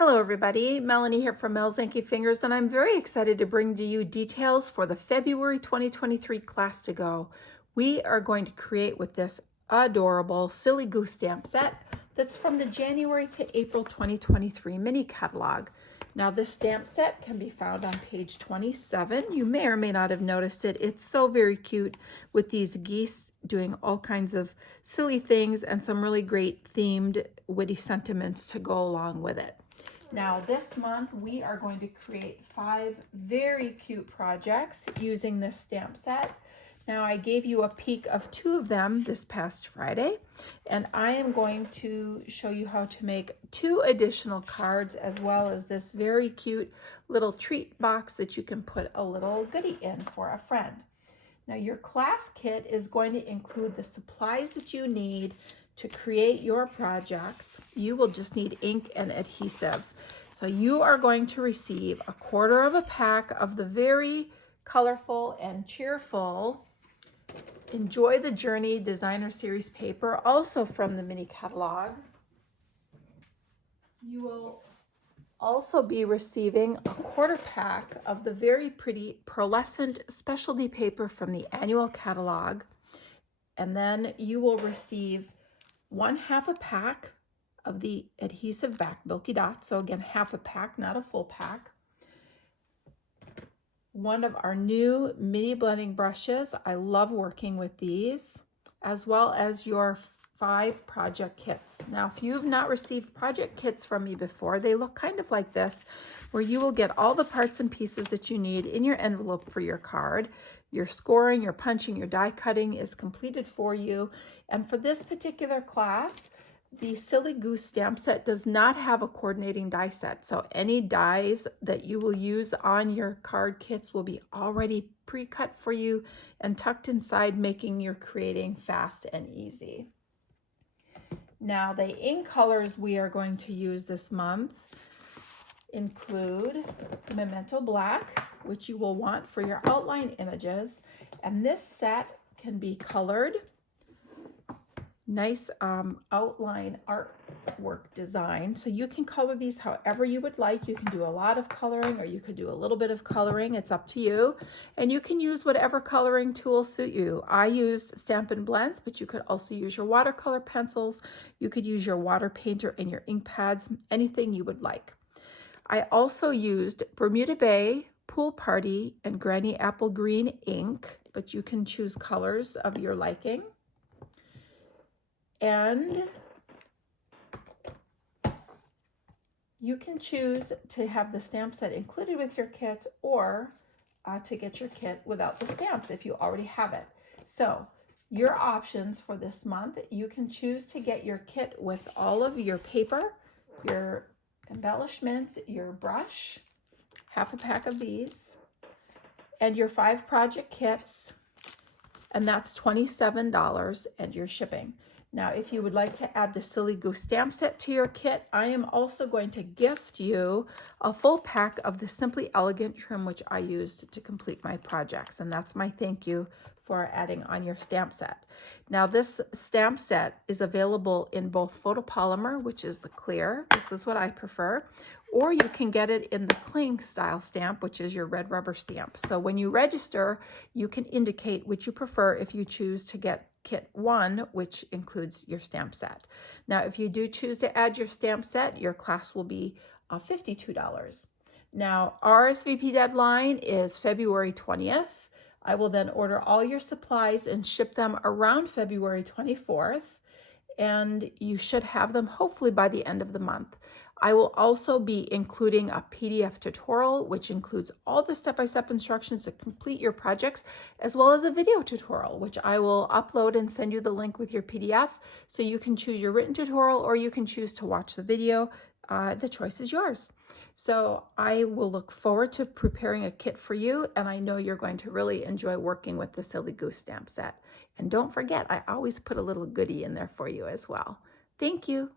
Hello everybody, Melanie here from Mel's Inky Fingers, and I'm very excited to bring to you details for the February 2023 class to go. We are going to create with this adorable Silly Goose stamp set that's from the January to April 2023 mini catalog. Now this stamp set can be found on page 27. You may or may not have noticed it. It's so very cute with these geese doing all kinds of silly things and some really great themed witty sentiments to go along with it. Now this month we are going to create 5 very cute projects using this stamp set. Now I gave you a peek of 2 of them this past Friday, and I am going to show you how to make 2 additional cards as well as this very cute little treat box that you can put a little goodie in for a friend. Now your class kit is going to include the supplies that you need to create your projects. You will just need ink and adhesive. So you are going to receive a 1/4 of a pack of the very colorful and cheerful Enjoy the Journey Designer Series paper, also from the mini catalog. You will also be receiving a 1/4 pack of the very pretty pearlescent specialty paper from the annual catalog. And then you will receive 1/2 a pack of the adhesive back Milky Dots. So again, 1/2 a pack, not a full pack. One of our new mini blending brushes. I love working with these, as well as your 5 project kits. Now, if you've not received project kits from me before, they look kind of like this, where you will get all the parts and pieces that you need in your envelope for your card. Your scoring, your punching, your die cutting is completed for you. And for this particular class, the Silly Goose stamp set does not have a coordinating die set. So any dies that you will use on your card kits will be already pre-cut for you and tucked inside, making your creating fast and easy. Now the ink colors we are going to use this month include Memento Black, which you will want for your outline images. And this set can be colored. Nice outline artwork design. So you can color these however you would like. You can do a lot of coloring or you could do a little bit of coloring. It's up to you. And you can use whatever coloring tools suit you. I used Stampin' Blends, but you could also use your watercolor pencils. You could use your water painter and your ink pads, anything you would like. I also used Bermuda Bay, Pool Party, and Granny Apple Green ink, but you can choose colors of your liking. And you can choose to have the stamp set included with your kit or to get your kit without the stamps if you already have it. So your options for this month, you can choose to get your kit with all of your paper, your embellishments, your brush, 1/2 a pack of these, and your 5 project kits, and that's $27 and your shipping. Now, if you would like to add the Silly Goose stamp set to your kit, I am also going to gift you a full pack of the Simply Elegant trim, which I used to complete my projects. And that's my thank you for adding on your stamp set. Now, this stamp set is available in both photopolymer, which is the clear. This is what I prefer. Or you can get it in the cling style stamp, which is your red rubber stamp. So when you register, you can indicate which you prefer if you choose to get kit 1, which includes your stamp set. Now, if you do choose to add your stamp set, your class will be $52. Now, RSVP deadline is February 20th. I will then order all your supplies and ship them around February 24th, and you should have them hopefully by the end of the month. I will also be including a PDF tutorial, which includes all the step-by-step instructions to complete your projects, as well as a video tutorial, which I will upload and send you the link with your PDF. So you can choose your written tutorial or you can choose to watch the video. The choice is yours. So I will look forward to preparing a kit for you, and I know you're going to really enjoy working with the Silly Goose stamp set. And don't forget, I always put a little goodie in there for you as well. Thank you.